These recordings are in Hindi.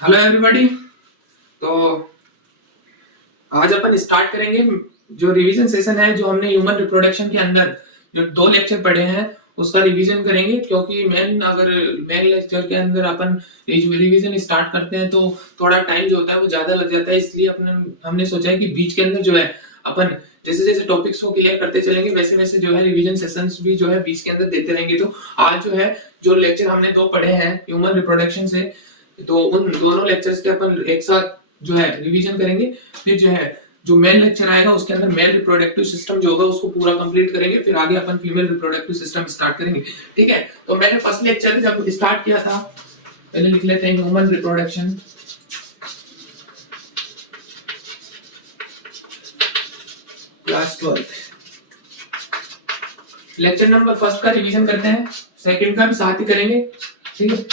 Hello everybody. तो आज अपन स्टार्ट करेंगे जो रिवीजन सेशन है, जो हमने ह्यूमन रिप्रोडक्शन के अंदर जो 2 लेक्चर पढ़े हैं उसका रिवीजन करेंगे। क्योंकि मेन लेक्चर के अंदर अपन रिवीजन स्टार्ट करते हैं तो थोड़ा टाइम जो होता है वो ज्यादा लग जाता है, इसलिए हमने सोचा है कि बीच के अंदर जो है अपन जैसे जैसे टॉपिक्स को क्लियर करते चलेंगे वैसे वैसे जो है रिवीजन सेशंस भी जो है बीच के अंदर देते रहेंगे। तो आज जो है जो लेक्चर हमने 2 पढ़े हैं ह्यूमन रिप्रोडक्शन से, तो उन दोनों लेक्चर्स के अपन एक साथ जो है रिवीजन करेंगे। फिर जो है जो मेन लेक्चर आएगा उसके अंदर मेल रिप्रोडक्टिव सिस्टम जो होगा उसको पूरा कंप्लीट करेंगे, फिर आगे अपन फीमेल रिप्रोडक्टिव सिस्टम स्टार्ट करेंगे। ठीक है, तो मैंने फर्स्ट लेक्चर जब स्टार्ट किया था, पहले लिख लेते हैं human reproduction. Class 12 lecture number first का रिवीजन करते हैं, सेकंड का भी साथ ही करेंगे। ठीक है,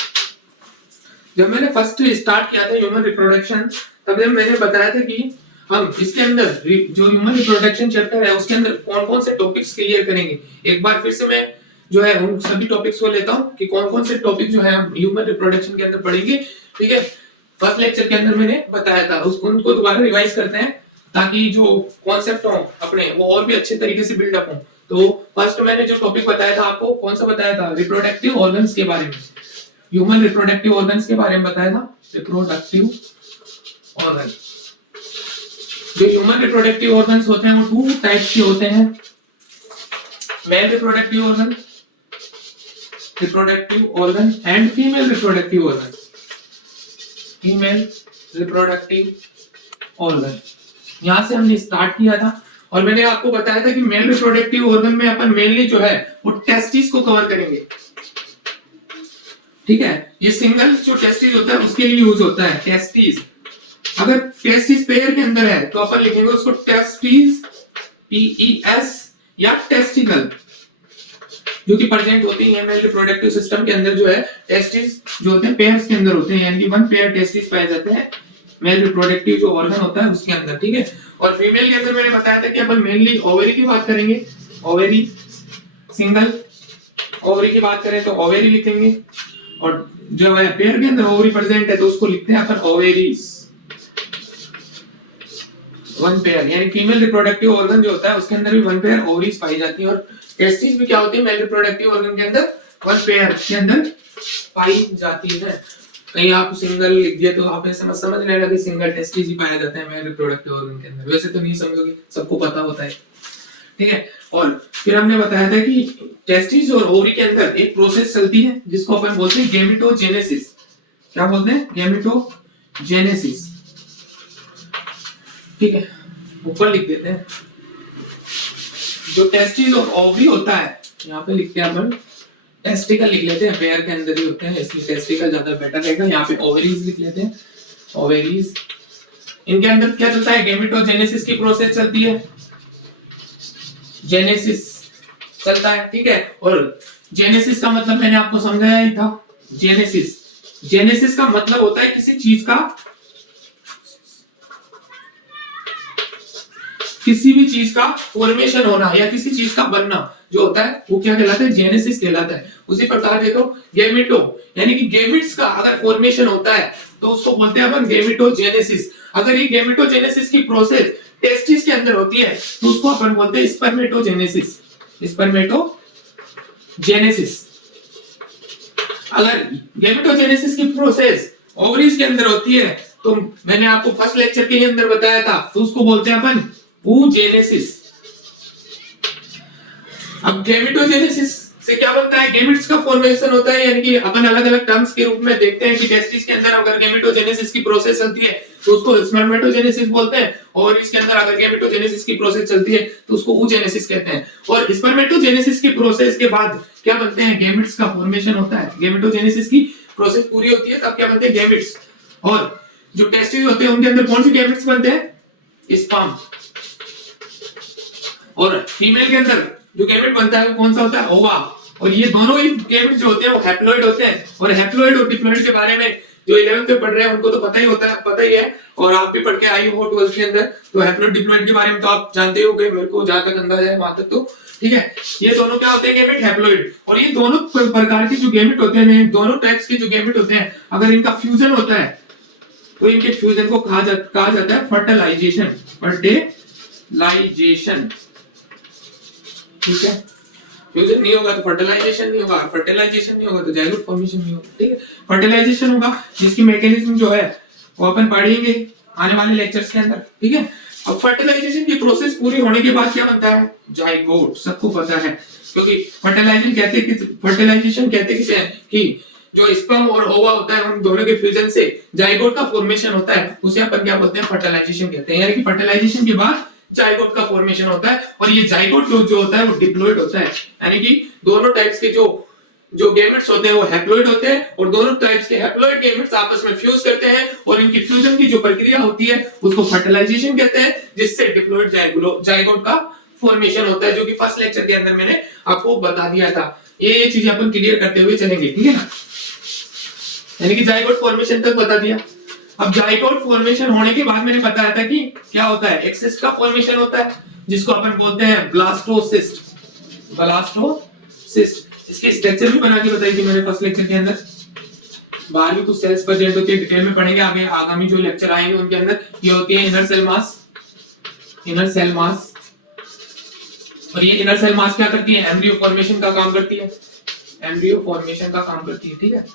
जब मैंने फर्स्ट स्टार्ट किया था ह्यूमन रिप्रोडक्शन, तब जब मैंने बताया था कि हम इसके अंदर जो ह्यूमन रिप्रोडक्शन चैप्टर है उसके अंदर कौन कौन से टॉपिक्स क्लियर करेंगे। एक बार फिर से मैं जो है उन सभी टॉपिक्स को लेता हूं कि कौन कौन से टॉपिक जो है हम ह्यूमन रिप्रोडक्शन के अंदर पढ़ेंगे। ठीक है, फर्स्ट लेक्चर के अंदर मैंने बताया था, उनको दोबारा रिवाइज करते हैं ताकि जो कॉन्सेप्ट हो अपने वो और भी अच्छे तरीके से बिल्डअप हो। तो फर्स्ट मैंने जो टॉपिक बताया था आपको, कौन सा बताया था, रिप्रोडक्टिव ऑर्गन्स के बारे में, ह्यूमन रिप्रोडक्टिव ऑर्गन्स के बारे में बताया था। रिप्रोडक्टिव ऑर्गन, जो ह्यूमन रिप्रोडक्टिव ऑर्गन्स होते हैं वो 2 टाइप्स के होते हैं, male reproductive organ and female reproductive organ. Female reproductive organ यहां से हमने स्टार्ट किया था और मैंने आपको बताया था कि मेल रिप्रोडक्टिव ऑर्गन में अपन मेनली जो है वो टेस्टिस को कवर करेंगे। ठीक है, ये सिंगल जो टेस्टिस होता है उसके लिए यूज होता है टेस्टिस। अगर टेस्टिस पेयर के अंदर है तो अपन लिखेंगे उसको टेस्टिस, TES, या टेस्टिकल, जो कि प्रेजेंट होती है मेल रिप्रोडक्टिव सिस्टम के अंदर। जो है टेस्टिस जो होते हैं पेयर्स के अंदर होते हैं, यानी कि 1 पेयर टेस्टिस पाए जाते हैं मेल रिप्रोडक्टिव जो ऑर्गन होता है उसके अंदर। ठीक है, और फीमेल के अंदर मैंने बताया था कि अपन मेनली ओवरी की बात करेंगे। ओवरी, सिंगल ओवरी की बात करें तो ओवरी लिखेंगे, और जो है पेयर के अंदर ओवरी प्रेजेंट है तो उसको लिखते हैं अपन ओवेरीज। 1 पेयर, यानी फीमेल रिप्रोडक्टिव ऑर्गन जो होता है उसके अंदर भी 1 पेयर ओवरीज पाई जाती है, और टेस्टिस भी क्या होती है मेल रिप्रोडक्टिव ऑर्गन के अंदर 1 पेयर के अंदर पाई जाती है। कहीं आप सिंगल लिख दिया तो आप ऐसे समझ लेना कि सिंगल टेस्टिस ही पाया जाता है मेल रिप्रोडक्टिव ऑर्गन के अंदर, वैसे तो नहीं समझोगे, सबको पता होता है। ठीक है, और फिर हमने बताया था कि टेस्टिस और ओवरी के अंदर एक प्रोसेस चलती है जिसको अपन बोलते हैं गैमेटोजेनेसिस। क्या बोलते हैं? गैमेटोजेनेसिस। ठीक है, ऊपर लिख देते हैं जो टेस्टिस और ओवरी होता है, यहाँ पे लिखते हैं अपन टेस्टिकल लिख लेते हैं, पेयर के अंदर ही होते हैं इसलिए टेस्टिकल ज्यादा बेटर रहेगा। यहाँ पे ओवरीज लिख लेते हैं, ओवरीज। इनके अंदर क्या चलता है? गैमेटोजेनेसिस की प्रोसेस चलती है, जेनेसिस चलता है। ठीक है, और जेनेसिस का मतलब मैंने आपको समझाया ही था। जेनेसिस का मतलब होता है किसी भी चीज का फॉर्मेशन होना या किसी चीज का बनना जो होता है वो क्या कहलाता है? जेनेसिस कहलाता है। उसी प्रकार देखो गैमेटो, यानी कि गैमेट्स का अगर फॉर्मेशन होता है तो उसको बोलते हैं अपन गैमेटोजेनेसिस। अगर ये गैमेटोजेनेसिस की प्रोसेस टेस्टिस के अंदर होती है तो उसको अपन बोलते हैं स्पर्मेटोजेनेसिस। स्पर्मेटोजेनेसिस। अगर गैमेटोजेनेसिस की प्रोसेस ओवरीज के अंदर होती है तो मैंने आपको फर्स्ट लेक्चर के अंदर बताया था, तो उसको बोलते हैं अपन oogenesis। अब गैमेटोजेनेसिस से क्या बनता है? गैमेट्स का फॉर्मेशन होता है, यानी कि अपन अलग अलग टर्म्स के रूप में देखते हैं कि टेस्टिस के अंदर अगर गैमेटोजेनेसिस की प्रोसेस चलती है तो उसको स्पर्मेटोजेनेसिस बोलते हैं, और इसके अंदर अगर गैमेटोजेनेसिस की प्रोसेस चलती है तो उसको oogenesis कहते हैं। और स्पर्मेटोजेनेसिस की प्रोसेस के बाद क्या बनते हैं? गैमेट्स का फॉर्मेशन होता है। गैमेटोजेनेसिस की प्रोसेस पूरी होती है तब क्या बनते हैं? गैमेट्स। और जो टेस्टिस होते हैं उनके अंदर कौन सी गैमेट्स बनते हैं? स्पर्म। और फीमेल के अंदर जो गैमेट बनता है वो कौन सा होता है? ओवा। और ये दोनों ही गैमेट जो होते हैं वो हैप्लॉइड होते हैं, और हैप्लॉइड और डिप्लॉइड के बारे में जो 11th में पढ़ रहे हैं उनको तो पता ही है, और आप भी पढ़ के आई हो 12th के अंदर। तो हैप्लॉइड डिप्लॉइड के बारे में तो आप जानते ही होंगे, मेरे को जहां तक अंदाजा है वहां तक। तो ठीक है। ये दोनों क्या होते हैं गैमेट, हैप्लॉइड। और ये दोनों प्रकार के जो गैमेट होते हैं, दोनों टाइप्स के जो गैमेट होते हैं, अगर इनका फ्यूजन होता है तो इनके फ्यूजन को कहा जाता है फर्टिलाइजेशन। फर्टिलाइजेशन, ठीक है। फ्यूजन नहीं होगा तो फर्टिलाइजेशन नहीं होगा, फर्टिलाइजेशन नहीं होगा तो जाइगोट फॉर्मेशन नहीं होगा, ठीक है। फर्टिलाइजेशन होगा जिसकी मैकेनिज्म जो है वो अपन पढ़ेंगे आने वाले लेक्चर्स के अंदर, ठीक है। अब फर्टिलाइजेशन की प्रोसेस पूरी होने के बाद क्या बनता है, जाइगोट। सबको पता है, क्योंकि फर्टिलाइजेशन कहते हैं कि जो स्पर्म और ओवा होता है उन दोनों के फ्यूजन से जाइगोट का फॉर्मेशन होता है, उसे अपन क्या बोलते हैं, फर्टिलाइजेशन कहते हैं। यानी कि फर्टिलाइजेशन के बाद जाइगोट का फॉर्मेशन होता है। और ये जाइगोट जो होता है वो डिप्लॉइड होता है, यानी कि दोनों टाइप्स के जो गैमेट्स होते हैं वो हैप्लॉइड होते हैं, और दोनों टाइप्स के हैप्लॉइड गैमेट्स आपस में फ्यूज करते हैं, और इनकी फ्यूजन की जो प्रक्रिया होती है उसको फर्टिलाइजेशन कहते हैं, जिससे डिप्लॉइड जाइगोट का फॉर्मेशन होता है, जो कि फर्स्ट लेक्चर के अंदर मैंने आपको बता दिया था। ये चीजें अपन क्लियर करते हुए चलेंगे, ठीक है ना। यानी कि जाइगोट फॉर्मेशन तक बता दिया। अब जाइगोट फॉर्मेशन होने के बाद मैंने बताया था कि क्या होता है, एक सिस्ट का फॉर्मेशन होता है जिसको अपन बोलते हैं ब्लास्टोसिस्ट। इसके स्ट्रक्चर भी बना के बताई थी मैंने फर्स्ट लेक्चर के अंदर। बाहर भी कुछ सेल्स प्रेजेंट होती है, डिटेल में पढ़ेंगे आगे आगामी जो लेक्चर आएंगे उनके अंदर। ये होती है इनर सेल मास। और ये इनर सेल मास क्या करती है, एम्ब्रियो फॉर्मेशन का काम करती है, ठीक है।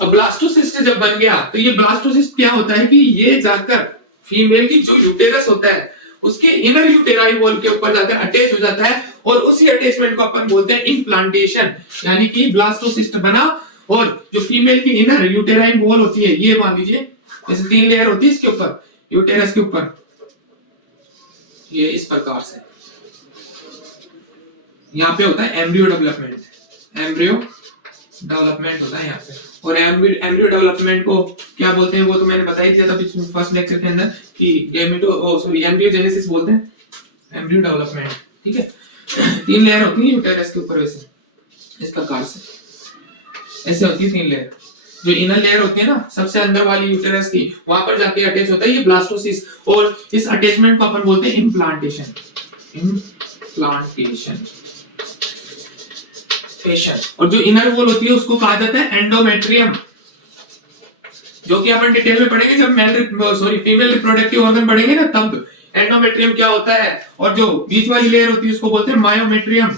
अब ब्लास्टोसिस्ट जब बन गया तो ये ब्लास्टोसिस्ट क्या होता है कि ये जाकर फीमेल की जो यूटेरस होता है उसके इनर यूटेराइन वॉल के ऊपर जाकर अटैच हो जाता है, और उसी अटैचमेंट को अपन बोलते हैं इम्प्लांटेशन। यानी कि ब्लास्टोसिस्ट बना, और जो फीमेल की इनर यूटेराइन वॉल होती है, ये मान लीजिए जैसे 3 लेयर होती है इसके ऊपर, यूटेरस के ऊपर, ये इस प्रकार से यहाँ पे होता है एम्ब्रियो डेवलपमेंट होता है यहाँ पे। और एम्ब्रियो डेवलपमेंट को क्या बोलते हैं वो तो मैंने बता ही दिया था फर्स्ट लेक्चर के अंदर कि एम्ब्रियोजेनेसिस बोलते हैं, एम्ब्रियो डेवलपमेंट, ठीक है। 3 लेयर होती है यूटेरस के ऊपर, वैसे इस प्रकार से ऐसे होती है 3 लेयर। जो इनर लेयर होती है ना सबसे अंदर वाली यूटेरस की, वहां पर जाके अटैच होता है ये ब्लास्टोसिस्ट, और इस अटैचमेंट को अपन बोलते हैं इम्प्लांटेशन। और जो इनर वॉल होती है उसको कहा जाता है एंडोमेट्रियम, जो कि अपन डिटेल में पढ़ेंगे जब फीमेल रिप्रोडक्टिव ऑर्गन पढ़ेंगे ना तब एंडोमेट्रियम क्या होता है। और जो बीच वाली लेयर होती है उसको बोलते हैं मायोमेट्रियम।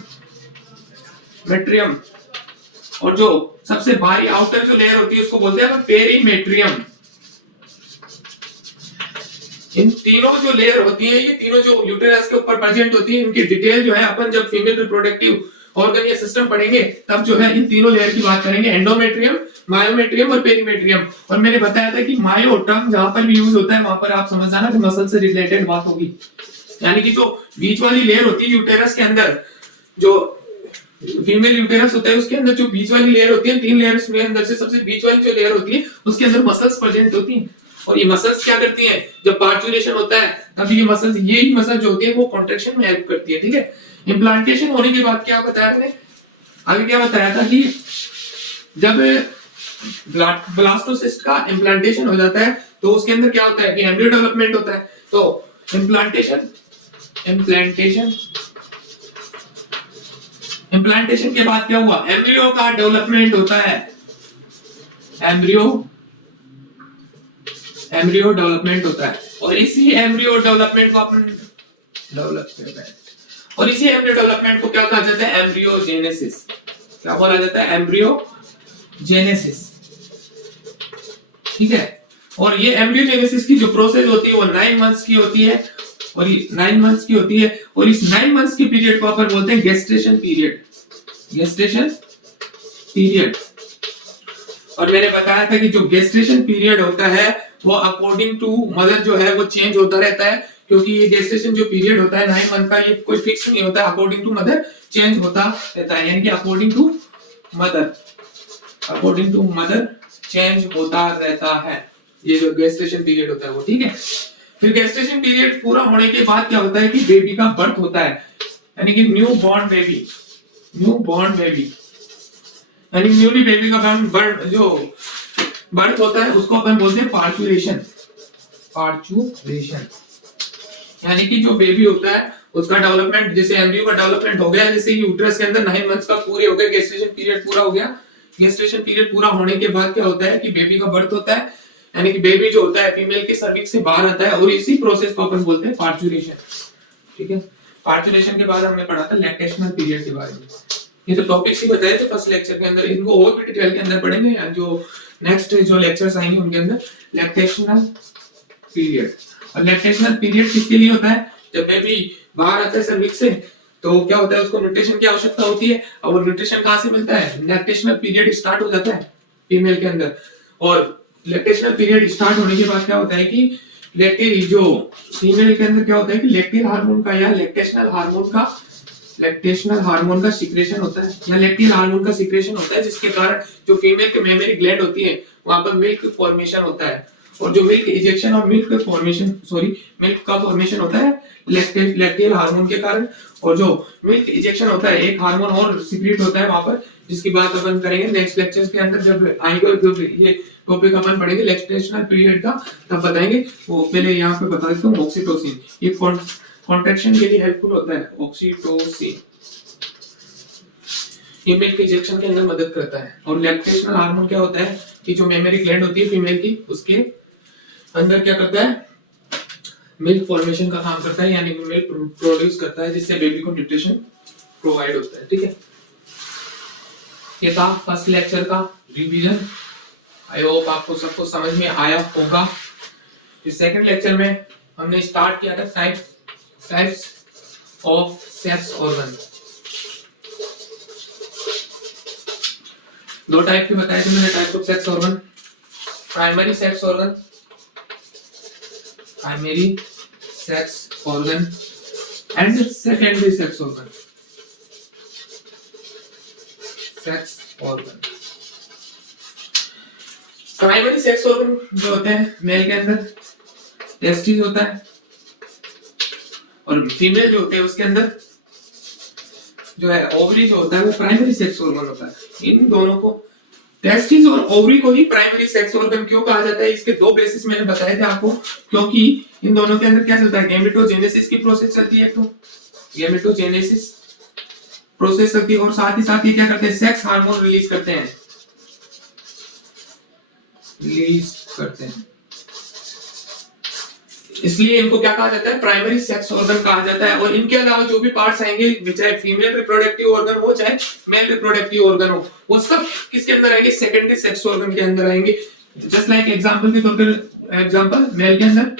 और जो सबसे बाहरी आउटर जो लेयर होती है उसको बोलते हैं पेरीमेट्रियम। इन तीनों जो लेयर होती है, ये तीनों जो यूटेरस के ऊपर प्रेजेंट होती है, इनकी डिटेल जो है अपन जब फीमेल रिप्रोडक्टिव ऑर्गन या सिस्टम पढ़ेंगे तब जो है इन तीनों लेयर की बात करेंगे, एंडोमेट्रियम, मायोमेट्रियम और पेरीमेट्रियम। और मैंने बताया था कि मायो टर्म जहां पर भी यूज होता है वहां पर आप समझ जाना कि मसल से रिलेटेड बात होगी। यानी कि जो बीच वाली लेयर होती है यूटेरस के अंदर, जो फीमेल यूटेरस होता है उसके अंदर जो बीच वाली लेयर होती है, 3 लेयर्स में अंदर से सबसे बीच वाली जो लेयर होती है उसके अंदर मसल्स प्रेजेंट होती हैं। और ये मसल्स क्या करती हैं, जब पार्चुरेशन होता है तब ये मसल्स, यही मसल जो होती है वो कॉन्ट्रैक्शन में हेल्प करती है, ठीक है। इम्प्लांटेशन होने के बाद क्या बताया मैंने, आगे क्या बताया था कि जब ब्लास्टोसिस्ट का इम्प्लांटेशन हो जाता है तो उसके अंदर क्या होता है कि एम्ब्रियो डेवलपमेंट होता है। तो इम्प्लांटेशन के बाद क्या हुआ, एम्ब्रियो का डेवलपमेंट होता है, एम्ब्रियो डेवलपमेंट होता है। और इसी एम्ब्रियो डेवलपमेंट को अपन डेवलपमेंट को क्या कहा जाता है, एम्ब्रियोजेनेसिस। क्या बोला जाता है, एम्ब्रियोजेनेसिस, ठीक है। और ये एम्ब्रियोजेनेसिस की जो प्रोसेस होती है वो 9 मंथ्स की होती है, और ये 9 मंथ्स की होती है। और इस 9 मंथ्स के पीरियड को अपन बोलते हैं गेस्टेशन पीरियड। और मैंने बताया था कि जो गेस्टेशन पीरियड होता है वो अकॉर्डिंग टू मदर जो है वो चेंज होता रहता है, क्योंकि ये गेस्टेशन जो पीरियड होता है 9 मंथ का, ये कोई फिक्स नहीं होता, अकॉर्डिंग टू मदर चेंज होता रहता है। यानी कि अकॉर्डिंग टू मदर चेंज होता रहता है, ये जो गेस्टेशन पीरियड होता है वो, ठीक है। फिर गेस्टेशन पीरियड पूरा होने के बाद क्या होता है कि बेबी का बर्थ होता है, यानी कि न्यू बॉर्न बेबी, यानी न्यूली बेबी का जो बर्थ होता है उसको अपन बोलते हैं पार्चुरेशन। यानी कि जो बेबी होता है उसका डेवलपमेंट, जैसे एम्ब्रियो का डेवलपमेंट हो गया, जैसे यूट्रस के अंदर 9 मंथ्स का पूरे हो गए, गेस्टेशन पीरियड पूरा हो गया। गेस्टेशन पीरियड पूरा होने के बाद क्या होता है कि बेबी का बर्थ होता है, यानी कि बेबी जो होता है फीमेल के सर्विक्स से बाहर आता है, और इसी प्रोसेस को अपन बोलते हैं पार्चुरेशन। ठीक है, पार्चुरेशन के बाद हमने पढ़ा था लैक्टेशनल पीरियड के बारे में। ये तो टॉपिक्स ही बताए थे फर्स्ट लेक्चर के अंदर, इनको और भी डिटेल के अंदर पढ़ेंगे, जो नेक्स्ट जो लेक्चर्स आएंगे उनके अंदर लैक्टेशनल पीरियड। और लैक्टेशनल पीरियड किसके लिए होता है? जब बेबी बाहर आता है सर्विक्स से तो क्या होता है, उसको न्यूट्रिशन की आवश्यकता होती है, और वो न्यूट्रिशन कहां से मिलता है? लैक्टेशनल पीरियड स्टार्ट हो जाता है फीमेल के अंदर, और लैक्टेशनल पीरियड स्टार्ट होने के बाद क्या होता है कि लैक्टेज जो फीमेल के अंदर क्या होता है कि लैक्टेल हार्मोन का या लैक्टेशनल हार्मोन का सीक्रेशन होता है, या लैक्टेल हार्मोन का सीक्रेशन होता है, जिसके कारण जो फीमेल के मेमरी ग्लैंड होती है वहां पर मिल्क फॉर्मेशन होता है, और जो मिल्क इजेक्शन और मिल्क का फॉर्मेशन होता है लैक्टेल हार्मोन के कारण, और जो मिल्क इजेक्शन होता है एक हार्मोन और सीक्रेट होता है वहां पर, जिसकी बात अपन करेंगे नेक्स्ट लेक्चर्स के अंदर, जब आएगा ये टॉपिक अपन पढ़ेंगे लैक्टेशनल पीरियड का, तब बताएंगे। वो पहले यहाँ पे बता देता हूँ, ऑक्सीटोसिन ये कॉन्ट्रैक्शन के लिए हेल्पफुल होता है। ऑक्सीटोसिन ये मिल्क इंजेक्शन के अंदर मदद करता है। और लैक्टेशनल हार्मोन क्या होता है कि जो मेमरी ग्लैंड होती है फीमेल की, उसके अंदर क्या करता है, मिल्क फॉर्मेशन का काम करता है, यानी मिल्क प्रोड्यूस करता है, जिससे बेबी को न्यूट्रिशन प्रोवाइड होता है। ठीक है, ये था फर्स्ट लेक्चर का रिवीजन। आई होप आपको सब कुछ समझ में आया होगा। इस सेकंड लेक्चर में हमने स्टार्ट किया था टाइप्स ऑफ सेक्स ऑर्गन। दो टाइप के बताए थे मैंने types of sex organ, primary sex organ and secondary sex organ. Primary sex organ जो होते हैं मेल के अंदर टेस्टिस होता है, और फीमेल जो होते हैं उसके अंदर जो है ओवरी जो होता है वो प्राइमरी सेक्स ऑर्गन होता है। इन दोनों को, टेस्टिस और ओवरी को ही प्राइमरी सेक्स ऑर्गन क्यों कहा जाता है, इसके दो बेसिस मैंने बताए थे आपको। क्योंकि इन दोनों के अंदर क्या चलता है, गैमेटोजेनेसिस की प्रोसेस चलती है, तो गैमेटोजेनेसिस प्रोसेस चलती है, और साथ ही साथ ये क्या करते हैं, सेक्स हार्मोन रिलीज करते हैं। इसलिए इनको क्या कहा जाता है, प्राइमरी सेक्स ऑर्गन कहा जाता है। और इनके अलावा जो भी पार्ट्स आएंगे, चाहे फीमेल रिप्रोडक्टिव ऑर्गन हो चाहे मेल रिप्रोडक्टिव ऑर्गन हो, वो सब किसके अंदर आएंगे, सेकेंडरी सेक्स ऑर्गन के अंदर आएंगे। जस्ट लाइक एग्जांपल के तौर पर, एग्जांपल मेल के अंदर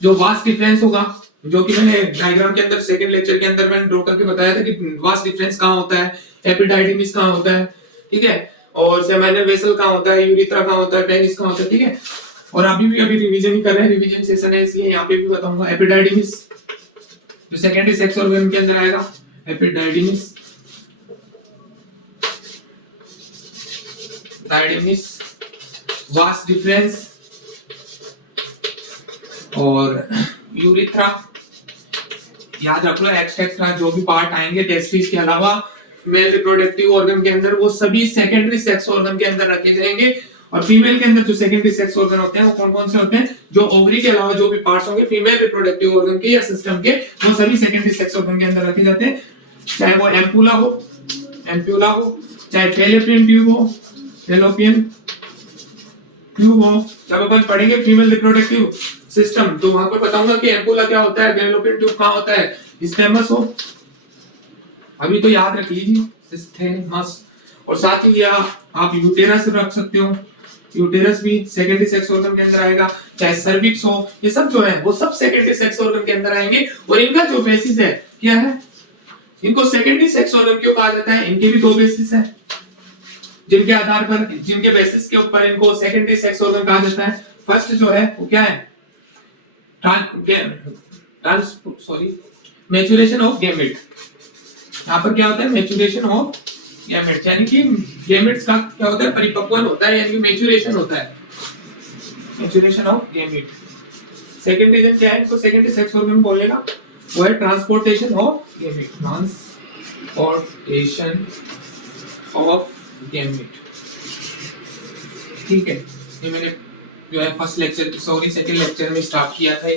जो वास्ट डिफरेंस होगा, जो कि मैंने डायग्राम के अंदर सेकंड लेक्चर के अंदर मैंने ड्रॉ करके बताया था कि वास्ट डिफरेंस कहां होता है, एपिडाइडिमिस कहां होता है, ठीक है, और सेमिनल वेसल कहां होता है, यूरिथ्रा कहां होता है, पेनिस कहां होता है, ठीक है। और अभी रिवीजन ही कर रहे हैं, रिवीजन सेशन है, इसलिए यहाँ पे भी बताऊंगा। एपिडाइडिमिस जो सेकेंडरी सेक्स ऑर्गन के अंदर आएगा, एपिडाइडिमिस वास्ट डिफरेंस और यूरिथ्रा, याद रख लो एक्स्ट्रा जो भी पार्ट आएंगे टेस्टिस के अलावा मेल रिप्रोडक्टिव ऑर्गन के अंदर, वो सभी सेकेंडरी सेक्स ऑर्गन के अंदर रखे जाएंगे। और फीमेल के अंदर जो सेकेंडरी सेक्स ऑर्गन होते हैं वो कौन कौन से होते हैं, जो ओवरी के अलावा जो भी पार्ट्स होंगे फीमेल रिप्रोडक्टिव ऑर्गन के या सिस्टम के, वो सभी सेकेंडरी सेक्स ऑर्गन के अंदर रखे जाते हैं। चाहे वो एम्पुला हो, चाहे फैलोपियन ट्यूब हो। जब अपन पढ़ेंगे फीमेल रिप्रोडक्टिव सिस्टम तो वहां पर बताऊंगा कि एम्पुला क्या होता है, फैलोपियन ट्यूब कहां होता है, स्टेमस हो, अभी तो याद रख लीजिए स्टेमस। और साथ ही आप यूटेरस रख सकते हो, यूटेरस भी सेकेंडरी सेक्स ऑर्गन के अंदर आएगा। चाहे सर्विक्स हो, ये सब जो है वो सब सेकेंडरी सेक्स ऑर्गन के अंदर आएंगे। और इनका जो बेसिस है क्या है, इनको सेकेंडरी सेक्स ऑर्गन क्यों कहा जाता है, इनके भी दो बेसिस है, जिनके आधार पर, जिनके बेसिस के ऊपर इनको सेकेंडरी सेक्स ऑर्गन कहा जाता है। फर्स्ट जो है वो क्या है, मैच्योरेशन ऑफ गैमेट। यहाँ पर क्या होता है, मैच्योरेशन ऑफ गैमेट, यानी कि गैमेट्स का क्या होता है, परिपक्वन होता है, यानी कि मैच्योरेशन होता है, maturation of gamete. Second reason क्या है, इनको सेकेंडरी सेक्स ऑर्गन बोलेगा, वो है transportation of gamete, transportation of gamete. ठीक है, ये मैंने जो है फर्स्ट लेक्चर सेकंड लेक्चर में स्टार्ट किया था।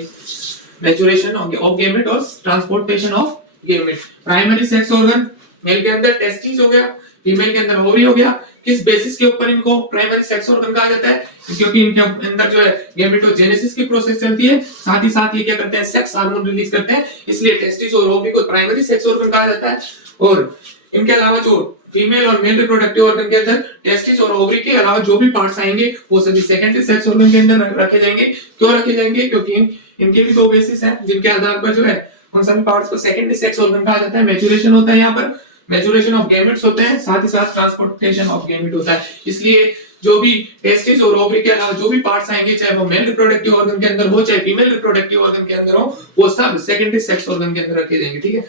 मैच्योरेशन ऑफ गैमेट और transportation of gamete. Primary sex organ male के अंदर टेस्टिस हो गया, फीमेल के अंदर ओवरी हो गया। किस बेसिस के ऊपर इनको प्राइमरी सेक्स ऑर्गन कहा जाता है? क्योंकि इनके अंदर जो है गैमेटोजेनेसिस की प्रोसेस चलती है, साथ ही साथ ये क्या करते हैं, सेक्स हार्मोन रिलीज करते हैं, इसलिए टेस्टिस और ओवरी को प्राइमरी सेक्स ऑर्गन कहा जाता है। और इनके अलावा जो फीमेल और मेल रिप्रोडक्टिव ऑर्गन के अंदर टेस्टिस और ओवरी के अलावा जो भी पार्ट्स आएंगे वो सभी सेकेंडरी सेक्स ऑर्गन के अंदर रखे जाएंगे। क्यों रखे जाएंगे? क्योंकि इनके भी दो बेसिस हैं जिनके आधार पर जो है उन सभी पार्ट्स को सेकेंडरी सेक्स ऑर्गन कहा जाता है। मैच्योरेशन होता है यहाँ पर, मैच्योरेशन ऑफ गैमेट्स होते हैं, साथ ही साथ ट्रांसपोर्टेशन ऑफ गैमेट होता है। इसलिए जो भी टेस्टिस और ओवरी के अलावा जो भी पार्ट्स आएंगे, चाहे वो मेल रिप्रोडक्टिव ऑर्गन के अंदर हो चाहे फीमेल रिप्रोडक्टिव ऑर्गन के अंदर हो, वो सब सेकेंडरी सेक्स ऑर्गन के अंदर रखे जाएंगे। ठीक है,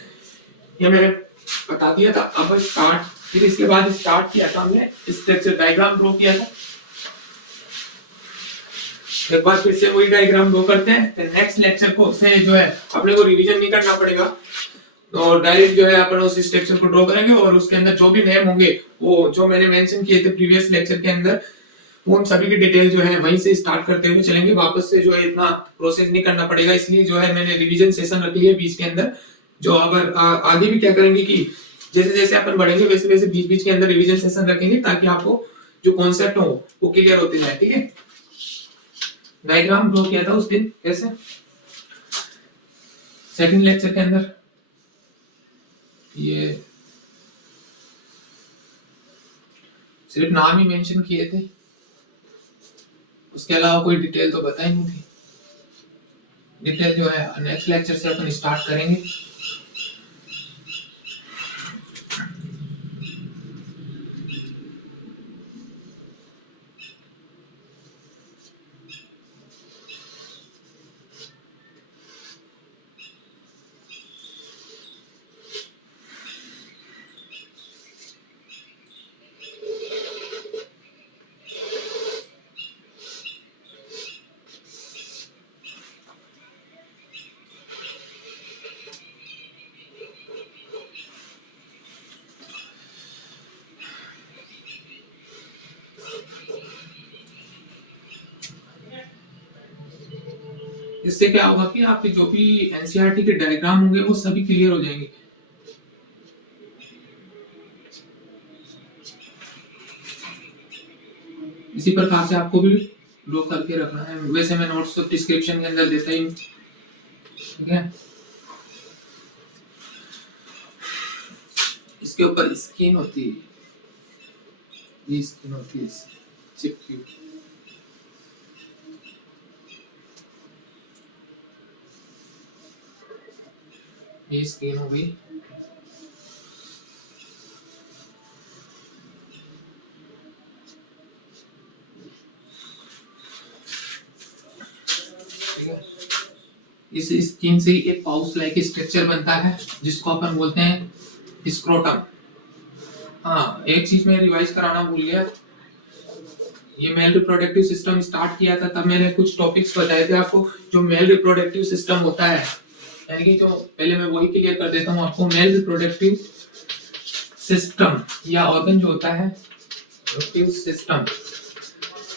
ये मैंने बता दिया था। अब स्टार्ट, फिर इसके बाद स्टार्ट किया था हमने स्ट्रक्चर डायग्राम ड्रॉ किया था। एक बार फिर से वही डायग्राम ड्रॉ करते हैं, फिर नेक्स्ट लेक्चर को से जो है अपने को रिवीजन नहीं करना पड़ेगा, तो डायरेक्ट जो है अपन उस स्ट्रक्चर को ड्रॉ करेंगे और उसके अंदर जो भी नेम होंगे वो जो मैंने मेंशन किए थे प्रीवियस लेक्चर के अंदर, उन सभी की डिटेल जो है वहीं से स्टार्ट करते हुए चलेंगे। वापस से जो है इतना प्रोसेस नहीं करना पड़ेगा, इसलिए जो है मैंने रिवीजन सेशन रख लिया बीच के अंदर। जो अब आगे भी क्या करेंगे कि जैसे जैसे अपन बढ़ेंगे वैसे वैसे बीच बीच के अंदर रिवीजन सेशन रखेंगे, ताकि आपको जो कॉन्सेप्ट हो वो क्लियर होते जाए। ठीक है, डायग्राम ड्रॉ किया था उस दिन कैसे, सेकंड लेक्चर के अंदर। ये सिर्फ नाम ही मेंशन किए थे, उसके अलावा कोई डिटेल तो बताई नहीं थी। डिटेल जो है नेक्स्ट लेक्चर से अपन स्टार्ट करेंगे। इससे क्या होगा कि आपके जो भी एनसीईआरटी के डायग्राम होंगे वो सभी क्लियर हो जाएंगे। इसी प्रकार से आपको भी ड्रॉ करके रखना है। वैसे मैं नोट्स तो डिस्क्रिप्शन के अंदर देता ही हूं, ठीक है। इसके ऊपर स्किन होती है, ये स्किन होती है चिपकी, ये स्किन हो गई। इस स्किन से एक पाउच लाइक स्ट्रक्चर बनता है जिसको अपन बोलते हैं स्क्रोटम। हाँ, एक चीज मैं रिवाइज कराना भूल गया, ये मेल रिप्रोडक्टिव सिस्टम स्टार्ट किया था तब मैंने कुछ टॉपिक्स बताए थे आपको। जो मेल रिप्रोडक्टिव सिस्टम होता है, यानी कि जो पहले मैं वही क्लियर कर देता हूँ आपको। मेल रिप्रोडक्टिव सिस्टम या ऑर्गन जो होता है, रिप्रोडक्टिव सिस्टम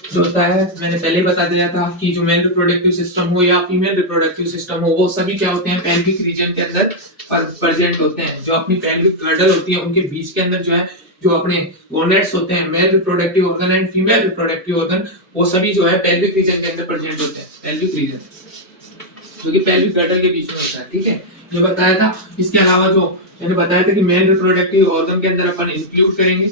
जो होता है, मैंने पहले बता दिया था कि जो मेल रिप्रोडक्टिव सिस्टम हो या फीमेल रिप्रोडक्टिव सिस्टम हो, वो सभी क्या होते हैं, पेल्विक रीजन के अंदर प्रेजेंट होते हैं। जो अपनी पेल्विक गर्डल होती है उनके बीच के अंदर जो है जो अपने गोनेट्स होते हैं, male reproductive organ and female reproductive organ, वो सभी जो है पेल्विक रीजन के अंदर प्रेजेंट होते हैं। पेल्विक रीजन जो कि पेल्विक गर्डल के बीच में होता है, ठीक है, जो बताया था। इसके अलावा जो मैंने बताया था कि मेल रिप्रोडक्टिव ऑर्गन के अंदर अपन इंक्लूड करेंगे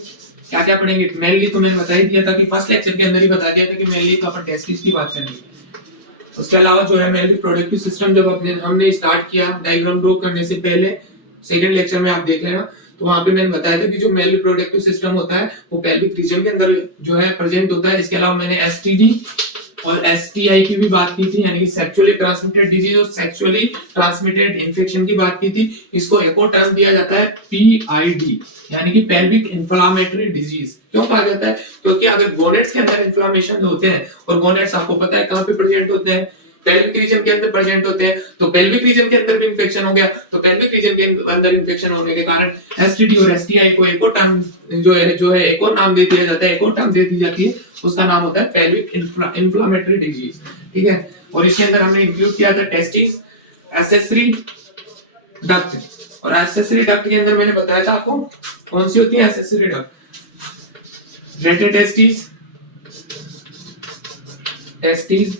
क्या क्या पढ़ेंगे। मेनली तो मैंने बता ही दिया था कि फर्स्ट लेक्चर के अंदर ही बता दिया था कि मेनली तो अपन टेस्टिस की बात करेंगे। उसके अलावा जो है मेल रिप्रोडक्टिव सिस्टम जब हमने स्टार्ट किया डायग्राम ड्रॉ करने से पहले, सेकंड लेक्चर में आप देख लेना, तो वहां पे मैंने बताया था कि जो मेल रिप्रोडक्टिव सिस्टम होता है वो पेल्विक रीजन के अंदर जो है प्रेजेंट होता है। इसके अलावा मैंने एसटीडी और एसटीआई की भी बात की थी, यानी कि सेक्सुअली ट्रांसमिटेड डिजीज और सेक्सुअली ट्रांसमिटेड इन्फेक्शन की बात की थी। इसको एक और टर्म दिया जाता है पीआईडी, यानी कि पेल्विक इन्फ्लामेटरी डिजीज। क्यों कहा जाता है? क्योंकि अगर गोनेट्स के अंदर इन्फ्लामेशन होते हैं, और गोनेट्स आपको पता है कहां पे प्रेजेंट होते हैं, पेल्विक रीजन के अंदर प्रेजेंट होते हैं, तो पेल्विक रीजन के अंदर भी इंफेक्शन हो गया, तो पेल्विक रीजन के अंदर इंफेक्शन होने के कारण एसटीडी और एसटीआई को एक और टर्म जो है एक और नाम दे दिया जाता है, एक और टर्म दे दी जाती है, उसका नाम होता है पेल्विक इन्फ्लामेटरी डिजीज, ठीक है। और इसके अंदर हमने इंक्लूड किया था टेस्टिस, एसेसरी डक्ट, और एसेसरी डक्ट के अंदर मैंने बताया था आपको कौन सी होती है एसेसरी डक्ट, रेटेटेस्टिस, टेस्टिस,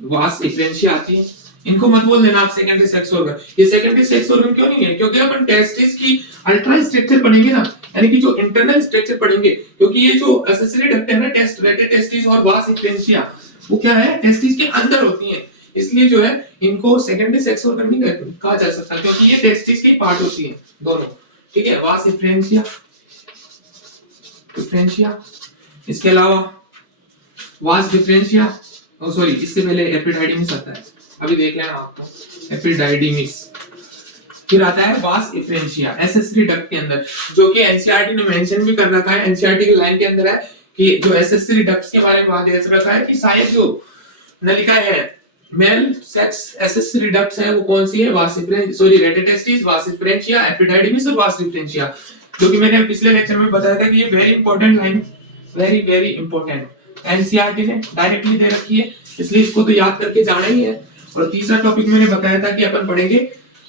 वास इफ्रेंशिया आती है। इनको मत बोल देना आप सेकेंडरी सेक्स ऑर्गन। ये सेकेंडरी सेक्स ऑर्गन क्यों नहीं है? क्योंकि अपन टेस्टिस की अल्ट्रा स्ट्रक्चर पढ़ेंगे ना, यानी कि जो इंटरनल स्ट्रक्चर पढ़ेंगे, क्योंकि ये जो एसेसरी डक्ट है ना, रेटेटेस्टिस और वास इफ्रेंशिया, वो क्या है, टेस्टिस के अंदर होती है। इसलिए जो है इनको सेकेंडरी सेक्स ऑर्गन नहीं कहा जा सकता, क्योंकि ये टेस्टिस की पार्ट होती है दोनों। ठीक है, वास इफ्रेंशिया, इसके अलावा वास डिफरेंशिया, सॉरी इससे पहले एपिडाइडिमिस आता है, अभी देख लेना आपको, एपिडाइडिमिस। फिर आता है वास इफ्रेंशिया एसेसरी डक्ट के अंदर, जो कि एनसीईआरटी ने मेंशन भी कर रखा है, एनसीईआरटी की लाइन के अंदर है कि जो एसेसरी डक्ट्स के बारे में वहां दे रखा है कि शायद जो नलिकाएं हैं, मेल सेक्स एसेसरी डक्ट्स हैं, वो कौन सी है, वास इफ्रेंशिया, सॉरी रेटेटेस्टिस, वास इफ्रेंशिया, एपिडाइडिमिस और वास डिफरेंशिया। जो कि मैंने पिछले लेक्चर में बताया था कि ये very important line, very important, NCERT ने डायरेक्टली दे रखी है, इसलिए इसको तो याद करके जाना ही है। और तीसरा टॉपिक मैंने बताया था कि अपन पढ़ेंगे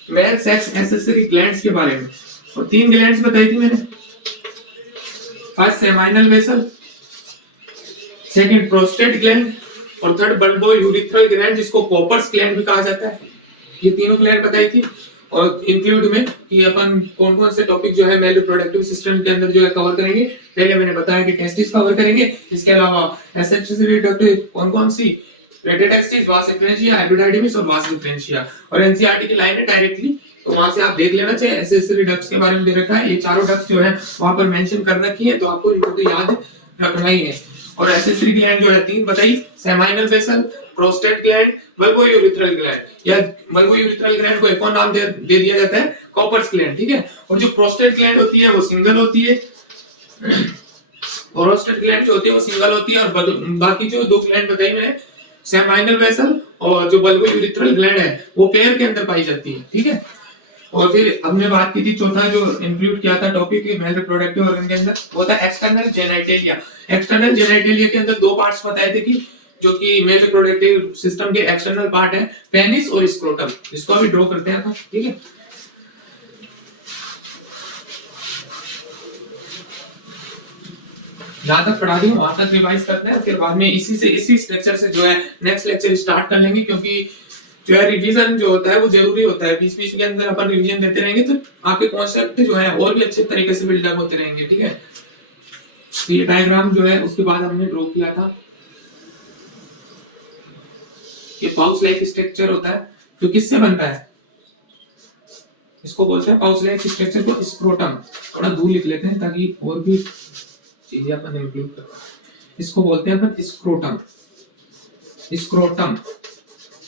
मेल सेक्स एसेसरी ग्लैंड्स के बारे में, और 3 ग्लैंड्स बताई थी मैंने, first seminal vessel, second prostate gland, और थर्ड बल्बो यूरिथ्रल ग्लैंड, जिसको कॉपर्स ग्लैंड भी कहा जाता है। ये तीनों ग्लैंड बताई थी, और इंक्लूड में कि अपन कौन कौन से टॉपिक जो है मेल रिप्रोडक्टिव सिस्टम के अंदर जो है कवर करेंगे। पहले मैंने बताया कि टेस्टिस कवर करेंगे, इसके अलावा एसेसरी डक्ट कौन कौन सी, रेटेटेस्टिस, वास इफ्रेंशिया, एपिडाइडिमिस और वास डिफरेंशिया। और एनसीईआरटी की लाइन है डायरेक्टली, तो वहां से आप देख लेना चाहिए, एसेसरी डक्ट्स के बारे में दे रखा है, ये चारों डक्ट्स जो है वहां पर मेंशन कर रखी है, तो आपको इनको तो याद रखना ही है। और एसेसरी ग्लैंड जो है 3 बताई, seminal vessel, prostate gland, bulbo urethral gland, या बल्बो यूरिथ्रल ग्लैंड को एक और नाम दे दिया जाता है कॉपर्स ग्लैंड। ठीक है, और जो प्रोस्टेट ग्लैंड होती है वो सिंगल होती है, प्रोस्टेट ग्लैंड जो होती है वो सिंगल होती है, और बाकी जो 2 ग्लैंड बताई मैंने, सेमाइनल वेसल और जो बल्बो यूरिथ्रल ग्लैंड है, वो पेयर के अंदर पाई जाती है। ठीक है, और फिर हमने बात की थी, चौथा जो इंक्लूड किया था टॉपिक मेल रिप्रोडक्टिव ऑर्गन के अंदर, वो था एक्सटर्नल जेनिटलिया। एक्सटर्नल जेनिटलिया के अंदर 2 पार्ट्स बताए थे, कि जो कि मेल रिप्रोडक्टिव सिस्टम के एक्सटर्नल पार्ट है, पेनिस और स्क्रोटम। इसको अभी ड्रॉ करते हैं अपन। ठीक है, जहां तक पढ़ा दी वहां तक रिवाइज करते हैं, फिर बाद में इसी स्ट्रक्चर से जो है नेक्स्ट लेक्चर स्टार्ट कर लेंगे, क्योंकि जो है रिवीजन जो होता है वो जरूरी होता है। बीच बीच के अंदर अपन रिवीजन देते रहेंगे तो आपके कॉन्सेप्ट जो है और भी अच्छे तरीके से बिल्डअप होते रहेंगे। ठीक है, तो ये डायग्राम जो है उसके बाद हमने ड्रॉ किया था, ये पाउच लाइक स्ट्रक्चर होता है, जो किससे बनता है, इसको बोलते हैं पाउच लाइक स्ट्रक्चर को स्क्रोटम। थोड़ा दूर लिख लेते हैं ताकि और भी चीजें अपन इंक्लूड कर पाए। इसको बोलते हैं अपन स्क्रोटम, स्क्रोटम।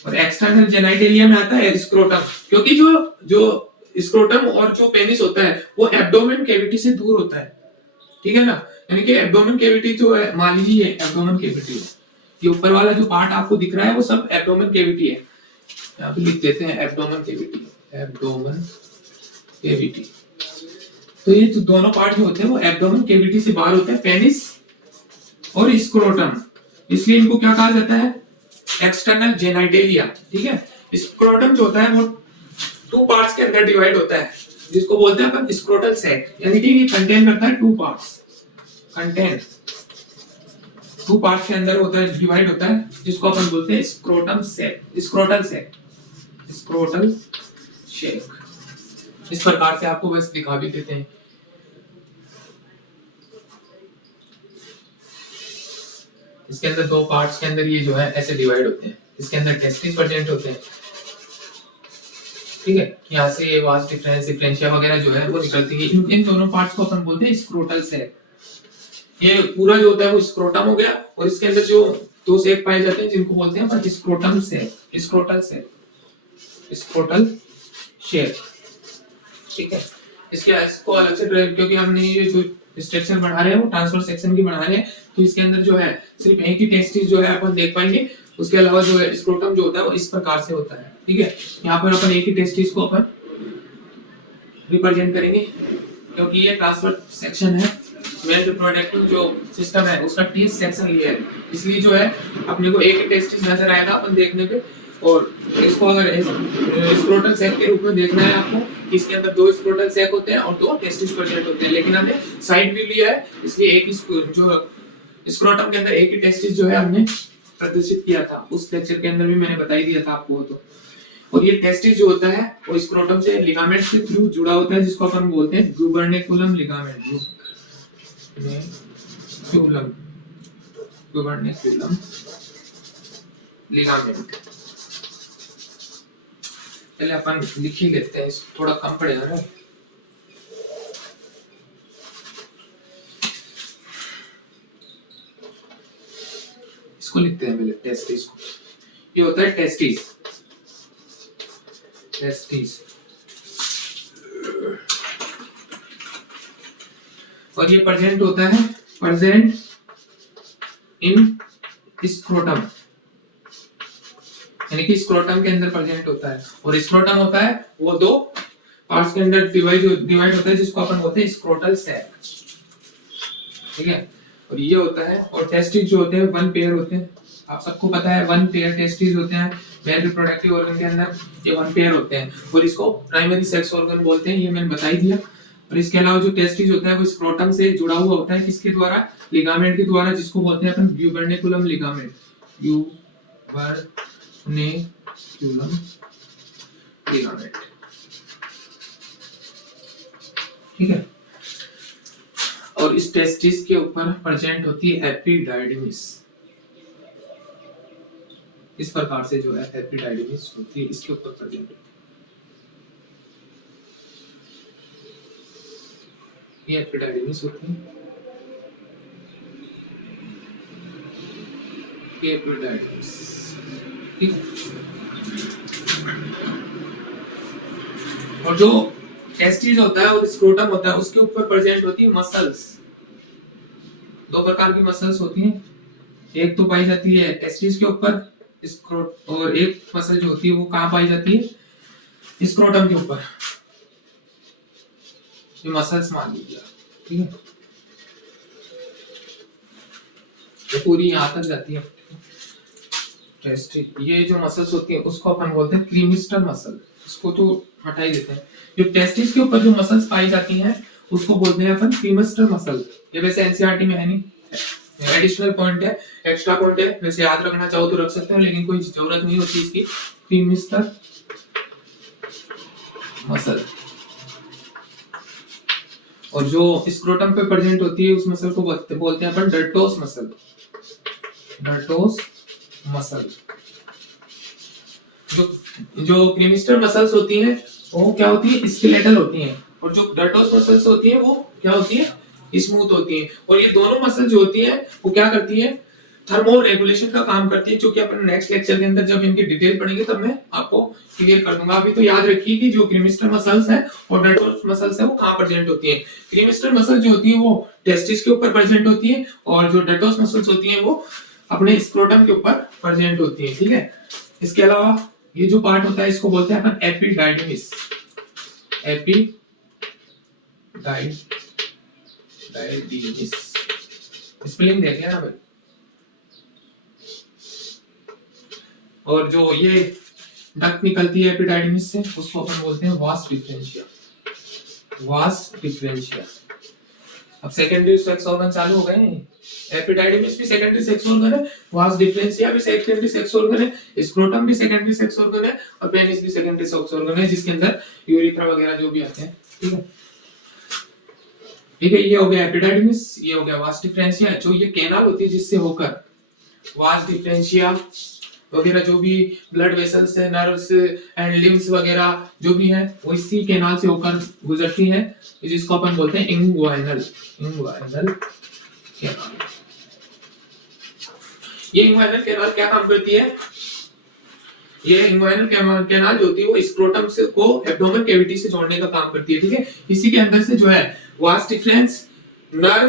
और एक्सटर्नल जेनिटलिया में आता है स्क्रोटम, क्योंकि जो स्क्रोटम और जो पेनिस होता है वो एब्डोमेन कैविटी से दूर होता है। ठीक है ना, यानी कि एब्डोमेन कैविटी जो है, मान लीजिए एब्डोमेन कैविटी, ये ऊपर वाला जो पार्ट आपको दिख रहा है वो सब एब्डोमेन कैविटी है। यहाँ पे लिख देते हैं एब्डोमेन कैविटी, एब्डोमेन कैविटी। तो ये जो दोनों पार्ट जो होते हैं वो एब्डोमेन कैविटी से बाहर होते हैं, पेनिस और स्क्रोटम। इसलिए इनको क्या कहा जाता है, एक्सटर्नल जेनिटलिया। ठीक है, स्क्रोटम जो होता है वो 2 पार्ट्स के अंदर डिवाइड होता है, जिसको बोलते हैं अपन स्क्रोटल सैक, यानी कि ये कंटेन करता है 2 पार्ट्स, कंटेन 2 पार्ट्स के अंदर होता है, डिवाइड होता है, जिसको अपन बोलते हैं scrotum sac, scrotal sac, scrotal sac. इस प्रकार से आपको बस दिखा भी देते हैं। इसके अंदर 2 पार्ट्स के अंदर ये जो है ऐसे डिवाइड होते हैं, इसके अंदर टेस्टिस प्रेजेंट होते हैं। ठीक है, यहाँ से वास डिफरेंशिया वगैरह जो है वो निकलती है। इन दोनों पार्ट्स को अपन बोलते हैं स्क्रोटल सैक। ये पूरा जो होता है वो स्क्रोटम हो गया, और इसके अंदर जो 2 सैक पाए जाते हैं जिनको बोलते हैं अपन scrotum sac, scrotal sac, scrotal sac. ठीक है, इसको अलग से, क्योंकि हमने ये जो स्ट्रक्चर बढ़ा रहे हैं वो ट्रांसफर सेक्शन की बढ़ा रहे हैं, तो इसके अंदर जो है सिर्फ एक ही टेस्टिस जो है अपन देख पाएंगे। उसके अलावा जो है स्क्रोटम जो होता है वो इस प्रकार से होता है। ठीक है, यहाँ पर अपन एक ही टेस्टिस को अपन रिप्रेजेंट करेंगे, क्योंकि ये ट्रांसफर सेक्शन है, मेल रिप्रोडक्टिव जो सिस्टम है उसका टी सेक्शन लिया है, इसलिए जो है अपने को एक ही टेस्टिस नजर आएगा अपन देखने पे। और इसको अगर स्क्रोटल सैक के रूप में देखना है आपको, इसके अंदर दो स्क्रोटल सैक होते हैं और दो टेस्टिस प्रेजेंट होते हैं, लेकिन हमने साइड व्यू लिया है इसलिए एक ही जो स्क्रोटम के अंदर एक ही टेस्टिस जो है हमने प्रदर्शित किया था, उस लेक्चर के अंदर भी मैंने बता ही दिया था आपको। तो और ये टेस्टिस जो होता है वो स्क्रोटम से लिगामेंट के थ्रू जुड़ा होता है, जिसको अपन बोलते हैं गुबर्नेकुलम लिगामेंट। गुबर्नेकुलम लिगामेंट पहले अपन लिख ही लेते हैं, थोड़ा कम पड़ेगा ना। इसको लिखते हैं पहले टेस्टिस को। ये होता है टेस्टिस, टेस्टिस। और ये प्रेजेंट होता है, प्रेजेंट इन स्क्रोटम, यानी कि स्क्रोटम के अंदर प्रेजेंट होता है। और स्क्रोटम होता है वो दो पार्ट्स के अंदर डिवाइड होता है, जिसको अपन बोलते हैं स्क्रोटल सैक, ठीक है। और ये होता है, और टेस्टिस जो होते हैं वन पेयर होते हैं, आप सबको पता है वन पेयर टेस्टिस होते हैं मेल रिप्रोडक्टिव ऑर्गन के अंदर, ये वन पेयर होते हैं और इसको प्राइमरी सेक्स ऑर्गन बोलते हैं, ये मैंने बता ही दिया। और इसके अलावा जो टेस्टिस होता है वो स्क्रोटम से जुड़ा हुआ होता है, किसके द्वारा? लिगामेंट के द्वारा, जिसको बोलते हैं अपन ग्यूबर्निकुलम लिगामेंट, ग्यूबर्निकुलम लिगामेंट, ठीक है। और इस टेस्टिस के ऊपर प्रेजेंट होती है एपिडाइडिमिस, इस प्रकार से जो है एपिडाइडिमिस होती है, इसके ऊपर प्रेजेंट होती है। ये एपिडाइडिमिस होती है, ये एपिडाइडिमिस, ठीक है। और जो टेस्टिस होता है और स्क्रोटम होता है उसके ऊपर प्रेजेंट होती है मसल्स। दो प्रकार की मसल्स होती हैं, एक तो पाई जाती है टेस्टिस के ऊपर स्क्रोट, और एक मसल जो होती है वो कहाँ पाई जाती है? स्क्रोटम के ऊपर। ये मसल्स मान लीजिए, ठीक है। ये पूरी यहाँ तक जाती है टेस्टिस। ये जो मसल्स होती है उसको अपन बोलते हैं क्रीमिस्टर मसल, इसको तो हटा ही देते हैं। जो टेस्टिस के ऊपर जो मसल्स पाई जाती हैं उसको बोलते हैं अपन क्रीमिस्टर मसल। ये वैसे एनसीईआरटी में है नहीं, एडिशनल पॉइंट है, एक्स्ट्रा पॉइंट है, वैसे याद रखना चाहो तो रख सकते हो, लेकिन कोई जरूरत नहीं होती इसकी। क्रीमिस्टर मसल। और जो स्क्रोटम पे प्रेजेंट होती है उस मसल को बोलते हैं अपन डर्टोस मसल, डर्टोस मसल। जो क्रीमिस्टर मसल्स होती हैं वो क्या होती है? स्केलेटल होती हैं, और जो डर्टोस मसल्स होती हैं वो क्या होती है? स्मूथ होती हैं। और ये दोनों मसल जो होती हैं वो क्या करती है? थर्मो रेगुलेशन का काम करती है, जो कि अपन नेक्स्ट लेक्चर के अंदर जब इनकी डिटेल पढ़ेंगे तब मैं आपको क्लियर कर दूंगा। अभी तो याद रखिए कि जो क्रीमिस्टर मसल्स है और डर्टोस मसल्स है वो कहां प्रेजेंट होती है। क्रीमिस्टर मसल जो होती है वो टेस्टिस के ऊपर प्रेजेंट होती है, और जो डर्टोस मसल्स होती है वो अपने स्क्रोटम के ऊपर प्रेजेंट होती है, ठीक है। इसके अलावा ये जो पार्ट होता है इसको बोलते हैं अपन एपिडाइडिमिस, एपिडाइडिमिस। स्पेलिंग देख लेना भाई। और जो ये डक्ट निकलती है एपिडाइडिमिस से उसको अपन बोलते हैं वास डिफरेंशिया, वास डिफरेंशिया। अब सेकेंडरी सेक्स ऑर्गन चालू हो गए हैं। एपिडाइडिमिस भी सेकेंडरी सेक्स ऑर्गन है, वास डिफरेंशिया भी सेकेंडरी सेक्स ऑर्गन है, स्क्रोटम भी सेकेंडरी सेक्स ऑर्गन है, और पेनिस भी सेकेंडरी सेक्स ऑर्गन है, जिसके अंदर यूरेथ्रा वगैरह जो भी आते हैं, ठीक है। ठीक है, ये हो गया एपिडाइडिमिस, ये हो गया वास डिफरेंशिया। जो ये कैनाल होती है जिससे होकर वास डिफरेंशिया वगैरह जो भी ब्लड वेसल्स है, नर्व्स एंड लिम्स वगैरह जो भी है वो इसी कैनाल से होकर गुजरती है, जिसको अपन बोलते हैं इंग्वाइनल, इंग्वाइनल कैनाल। ये इंग्वाइनल कैनाल क्या काम करती है? ये इंग्वाइनल कैनाल जो होती है वो स्क्रोटम से को एब्डोमेन कैविटी से जोड़ने का काम करती है, ठीक है। इसी के अंदर से जो है vas deferens, nerve,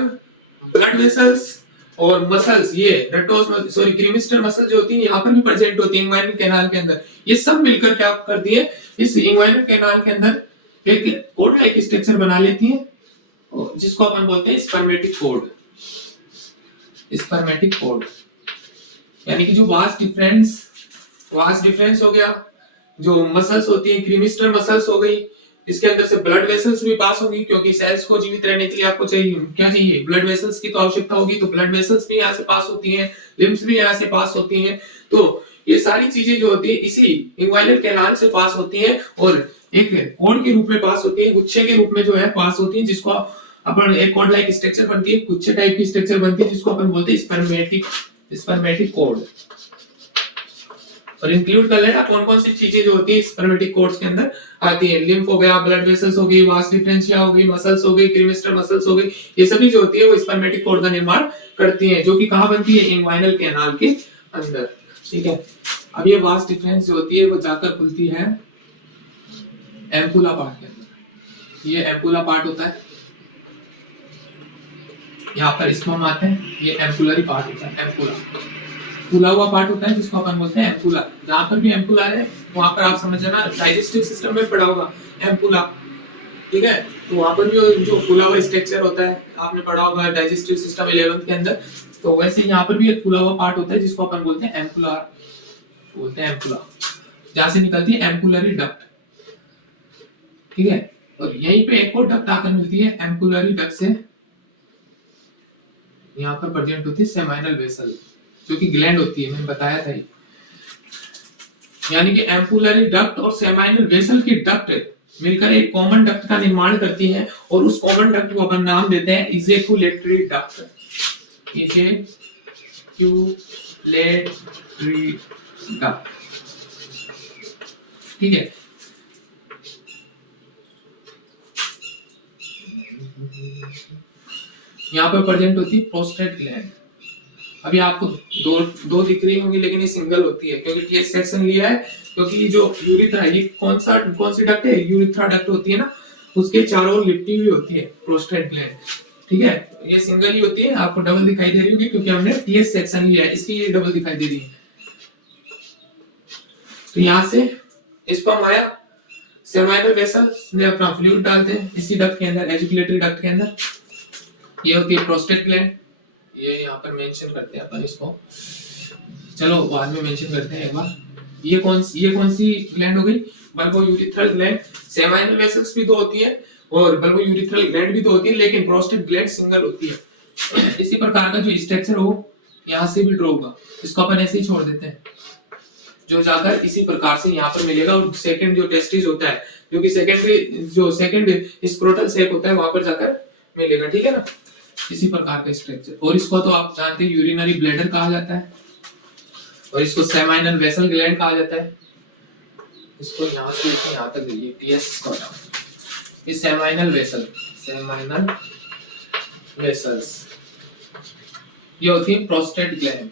blood vessels और मसल्स, ये डर्टोस सॉरी क्रीमिस्टर मसल जो होती है यहाँ पर भी प्रेजेंट होती है इंग्वाइनल कैनाल के अंदर। ये सब मिलकर क्या करती है? इस इंग्वाइनल कैनाल के अंदर एक कोड लाइक स्ट्रक्चर बना लेती है, जिसको अपन बोलते हैं स्पर्मेटिक कोड, स्पर्मेटिक कोड। यानी कि जो वास डिफरेंस वास डिफरेंस हो गया, जो मसल्स होती है क्रीमिस्टर मसल्स हो गई, इसके अंदर से ब्लड वेसल्स भी पास होंगी क्योंकि सेल्स को जीवित रहने के लिए आपको चाहिए क्या चाहिए, ब्लड वेसल्स की तो आवश्यकता होगी, तो ब्लड वेसल्स भी यहाँ से पास होती हैं, लिम्फ्स भी यहाँ से पास होती हैं। तो ये सारी चीजें जो होती है इसी इंग्वाइनल कैनाल से पास होती हैं और एक कोड के रूप में पास होती है, गुच्छे के रूप में जो है पास होती है, जिसको अपन एक कोड लाइक स्ट्रक्चर बनती है, गुच्छे टाइप की स्ट्रक्चर बनती है, जिसको अपन बोलते हैं स्पर्मेटिक कोड। और इंक्लूड कर लेना कौन कौन सी चीजें जो होती है स्पर्मेटिक कोड्स के अंदर आती है, लिम्फ हो गया, ब्लड वेसल्स हो गई, वास डिफरेंशिया हो गई, मसल्स हो गई, क्रीमिस्टर मसल्स हो गई, ये सभी जो होती है वो स्पर्मेटिक कोड का निर्माण करती हैं, जो कि कहां बनती है, इंग्वाइनल कैनाल के अंदर। ठीक है, अब ये वास डिफरेंस जो होती है वो जाकर खुलती है एम्पुला पार्ट के अंदर। ये एम्पुला पार्ट होता है, यहाँ पर स्पर्म आते हैं, ये एम्पुलरी पार्ट होता है, एम्पुला फूला हुआ पार्ट होता है जिसको अपन बोलते हैं एम्पुला। जहां पर भी एम्पुला है वहां पर आप समझ जाना डाइजेस्टिव सिस्टम में पढ़ा होगा एम्पुला। ठीक है, तो वहां पर भी जो फूला हुआ स्ट्रक्चर होता है आपने पढ़ा होगा डाइजेस्टिव सिस्टम 11th के अंदर, तो वैसे यहाँ पर भी एक फूला हुआ पार्ट होता है जिसको अपन बोलते हैं एम्पुला, बोलते हैं एम्पुला, जहां से निकलती है एम्पुलरी डक्ट। ठीक है, और यहीं पे एक और डक्ट आकर मिलती है एम्पुलरी डक्ट से, यहाँ पर प्रेजेंट होती है सेमाइनल वेसल, जो कि ग्लैंड होती है, मैंने बताया था। यानी कि एम्पुलरी डक्ट और सेमाइनल वेसल की डक्ट मिलकर एक कॉमन डक्ट का निर्माण करती हैं और उस कॉमन डक्ट को अपन नाम देते हैं इजैकुलेटरी डक्ट। Ejaculatory duct. ठीक है, यहाँ पर प्रेजेंट होती है प्रोस्टेट ग्लैंड। अभी आपको दो दिख रही होंगी लेकिन ये सिंगल होती है क्योंकि टीएस सेक्शन लिया है, क्योंकि जो यूरिथ्रा, ये कौन सी डक्ट है, यूरिथ्रा डक्ट होती है ना, उसके चारों ओर लिपटी हुई होती है प्रोस्टेट ग्लैंड। ठीक है, ये सिंगल ही होती है, आपको डबल दिखाई दे रही होगी क्योंकि हमने टीएस सेक्शन लिया है, इसकी ये डबल दिखाई दे रही है। तो यहाँ से स्पर्म आया, सेमाइनल वेसल ने अपना फ्लूइड डालते हैं इसी डक्ट के अंदर, एजुकुलेटरी डक्ट के अंदर। ये होती है प्रोस्टेट ग्लैंड, ये यहाँ पर मेंशन करते हैं अपन इसको, चलो बाद में मेंशन करते हैं एक बार। ये कौन सी ग्लैंड हो गई, बल्बोयूरिथ्रल ग्लैंड। सेमाइनल वेसल्स भी दो होती है और बल्बोयूरिथ्रल ग्लैंड भी दो होती है, लेकिन प्रोस्टेट ग्लैंड सिंगल होती है। इसी प्रकार का जो स्ट्रक्चर हो यहाँ से भी ड्रॉ होगा, इसको अपन ऐसे ही छोड़ देते हैं, जो जाकर इसी प्रकार से यहाँ पर मिलेगा। और सेकंड जो टेस्टिस होता है, जो कि सेकंड स्क्रोटल सेक होता है, वहां पर जाकर मिलेगा। ठीक है ना, इसी प्रकार का स्ट्रक्चर। और इसको तो आप जानते हैं यूरिनरी ब्लैडर कहा जाता है और इसको सेमाइनल वेसल ग्लैंड कहा जाता है। इसको यहाँ से यहाँ तक ये टीएस का नाम, ये सेमाइनल वेसल्स ये होती है प्रोस्टेट ग्लैंड।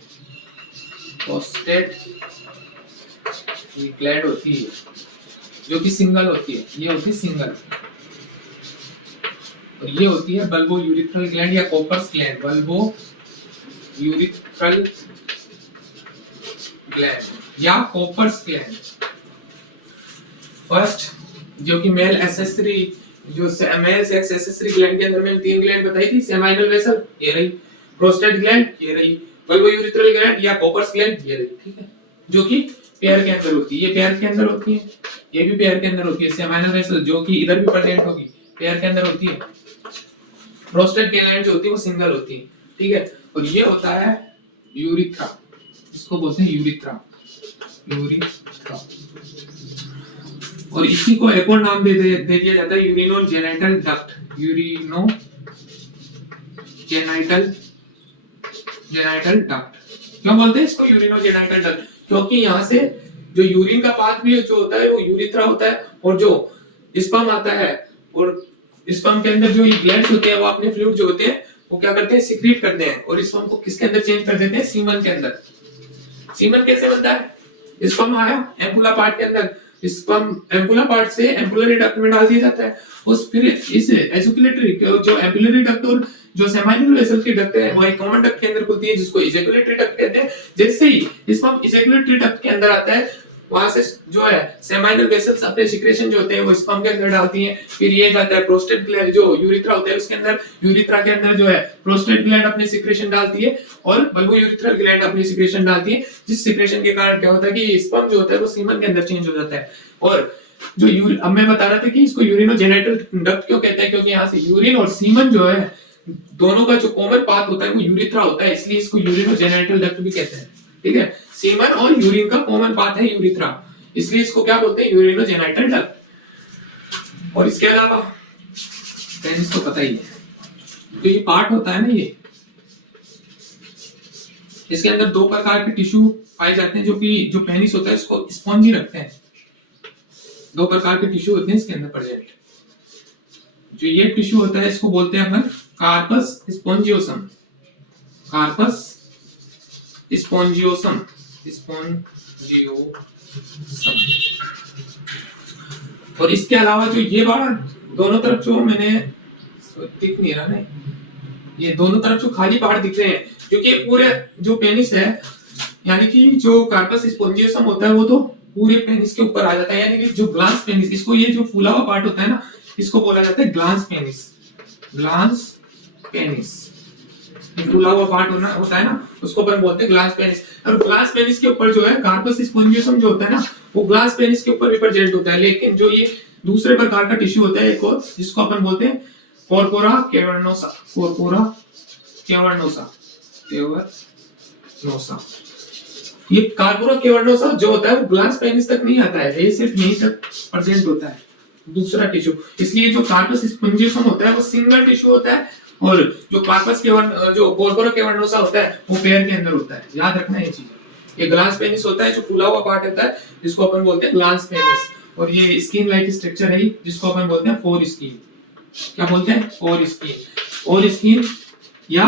प्रोस्टेट ग्लैंड होती है जो कि सिंगल होती है, ये होती है सिंगल। और ये होती है बल्बोयूरिथ्रल ग्लैंड या कोपर्स ग्लैंड, बल्बोयूरिथ्रल ग्लैंड या कोपर्स ग्लैंड। फर्स्ट जो कि मेल एक्सेसरी, जो मेल सेक्स एक्सेसरी ग्लैंड के अंदर मैंने 3 ग्लैंड बताई थी, सेमाइनल वेसल ये रही, प्रोस्टेट ग्लैंड ये रही, बल्बोयूरिथ्रल ग्लैंड या कोपर्स ग्लैंड ये रही। ठीक है, जो कि पेयर के अंदर होती है, ये पेयर के अंदर होती है, ये भी पेयर के अंदर होती है। सेमाइनल वेसल जो कि इधर भी प्रेजेंट होगी, पेयर के अंदर होती है। प्रोस्टेट ग्लैंड जो होती है वो सिंगल होती है। ठीक है, और ये होता है यूरिथ्रा, इसको बोलते हैं यूरिथ्रा। और इसी को एक और नाम दे दिया जाता है यूरिनोजेनिटल डक्ट। यूरिनोजेनिटल डक्ट क्यों बोलते हैं इसको यूरिनोजेनिटल डक्ट, क्योंकि यहाँ से जो यूरिन का पाथ भी जो होता है वो यूरिथ्रा होता है, और जो स्पर्म आता है और स्पर्म के अंदर जो ये ग्लैंड्स होते हैं वो अपने फ्लूइड जो होते हैं वो क्या करते हैं, सीक्रेट करते हैं, और स्पर्म को किसके अंदर चेंज कर देते हैं, सीमन के अंदर। सीमन कैसे बनता है, स्पर्म आया एम्पुला पार्ट के अंदर, स्पर्म एम्पुला पार्ट से एम्पुलरी डक्ट में डाल दिया जाता है, उस फिर इस एजुकुलेटरी जो एम्पुलरी डक्ट और जो सेमाइनल वेसल की डक्ट है वो एक कॉमन डक्ट के अंदर खुलती है जिसको इजैकुलेटरी डक्ट कहते हैं। जैसे ही स्पर्म इजैकुलेटरी डक्ट के अंदर आता है वहां से जो है सेमाइनल वेसल्स अपने सिक्रेशन जो होते हैं वो स्पर्म के अंदर डालती हैं, फिर ये जाता है प्रोस्टेट ग्लैंड, जो यूरिथ्रा होता है उसके अंदर, यूरिथ्रा के अंदर जो है प्रोस्टेट ग्लैंड अपनी सिक्रेशन डालती है और बल्बो यूरिथ्रल ग्लैंड अपनी सिक्रेशन डालती है, जिस सिक्रेशन के कारण क्या होता है कि स्पर्म जो होता है वो सीमन के अंदर चेंज हो जाता है। और जो अब मैं बता रहा था कि इसको यूरिनोजेनिटल डक्ट क्यों कहते हैं, क्योंकि यहाँ से यूरिन और सीमन जो है दोनों का जो कॉमन पाथ होता है वो यूरिथ्रा होता है, इसलिए इसको यूरिनोजेनिटल डक्ट भी कहते हैं। ठीक है, सीमन और यूरिन का कॉमन पाथ है यूरिथ्रा, इसलिए इसको क्या बोलते हैं, यूरिनोजेनिटल डक्ट। और इसके अलावा पेनिस तो पता ही है, तो ये पार्ट होता है ना, ये इसके अंदर दो प्रकार के टिश्यू पाए जाते हैं, जो कि जो पेनिस होता है इसको स्पॉन्जी रखते हैं। दो प्रकार के टिश्यू होते हैं इसके अंदर प्रेजेंट। जो ये टिश्यू होता है इसको बोलते हैं अपन कार्पस स्पोंजियोसम, कार्पस स्पोंजियोसम, स्पोंजियोसम। और इसके अलावा जो ये वाला दोनों तरफ जो मैंने दिख नहीं रहा ना, ये दोनों तरफ जो खाली पार्ट दिख रहे हैं, क्योंकि पूरे जो पेनिस है यानी कि जो कार्पस स्पोंजियोसम होता है वो तो पूरे पेनिस के ऊपर आ जाता है, यानी कि जो ग्लांस पेनिस, इसको ये जो फूला हुआ पार्ट होता है ना इसको बोला जाता है ग्लांस पेनिस, ग्लांस पेनिस। फूला हुआ पार्ट होता है ना उसको अपन बोलते हैं ग्लास पेनिस। और ग्लास पेनिस के ऊपर जो है कार्पस स्पोंजियोसम जो होता है ना वो ग्लास पेनिस के ऊपर भी प्रेजेंट होता है, लेकिन जो ये दूसरे प्रकार का टिश्यू होता है एक और, जिसको अपन बोलते हैं corpora cavernosa, corpora cavernosa, cavernosa. ये कॉर्पोरा कैवर्नोसा जो होता है वो ग्लास पेनिस तक नहीं आता है, ये सिर्फ यहीं तक प्रेजेंट होता है दूसरा टिश्यू। इसलिए जो कार्पस स्पोंजियोसम होता है वो सिंगल टिश्यू होता है, और जो कार्पस जो कॉर्पोरा कैवर्नोसा होता है वो पेयर के अंदर होता है। याद रखना ये चीज। ये ग्लास पेनिस होता है जो फूला हुआ पार्ट होता है जिसको अपन बोलते हैं ग्लास पेनिस, और ये स्किन लाइक स्ट्रक्चर है जिसको अपन बोलते हैं फोर स्किन। क्या बोलते हैं, फोर स्किन, फोर स्किन या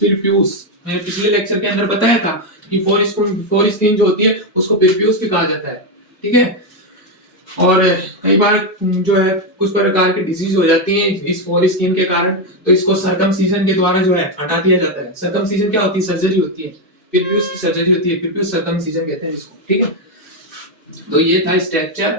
पिरप्यूस। मैंने पिछले लेक्चर के अंदर बताया था कि फोर स्किन जो होती है उसको पिरप्यूस भी कहा जाता है। ठीक है, और कई बार जो है कुछ प्रकार की डिजीज हो जाती है इस फोर स्किन के कारण, तो इसको सर्कमसीजन के द्वारा जो है हटा दिया जाता है। सर्कमसीजन क्या होती है, सर्जरी होती है, पिरप्यूस की सर्जरी होती है, पिरप्यूस सर्कमसीजन कहते हैं इसको। ठीक है, तो ये था स्ट्रक्चर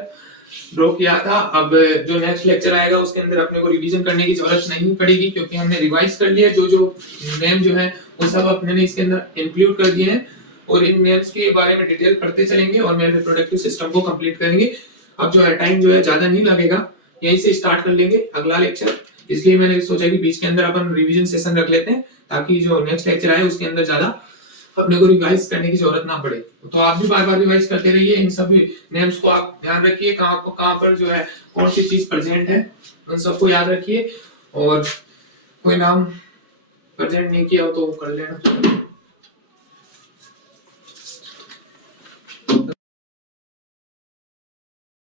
ड्रॉ किया था। अब जो नेक्स्ट लेक्चर आएगा उसके अंदर अपने को रिवीजन करने की जरूरत नहीं पड़ेगी, क्योंकि हमने रिवाइज कर लिया, जो जो नेम जो है वो सब अपने इसके अंदर इंक्लूड कर दिए हैं, और इन नेम्स के बारे में डिटेल पढ़ते चलेंगे और मेल रिप्रोडक्टिव सिस्टम को कंप्लीट करेंगे। अब जो है टाइम जो है ज्यादा नहीं लगेगा, यहीं से स्टार्ट कर लेंगे अगला लेक्चर, इसलिए मैंने सोचा कि बीच के अंदर अपन रिवीजन सेशन रख लेते हैं, ताकि जो नेक्स्ट लेक्चर आए उसके अंदर ज्यादा अपने को रिवाइज करने की जरूरत ना पड़े। तो आप भी बार बार रिवाइज करते रहिए, इन सभी नेम्स को आप ध्यान रखिए, कहाँ पर जो है कौन सी चीज प्रेजेंट है उन सबको याद रखिए, और कोई नाम प्रेजेंट नहीं किया हो तो कर लेना।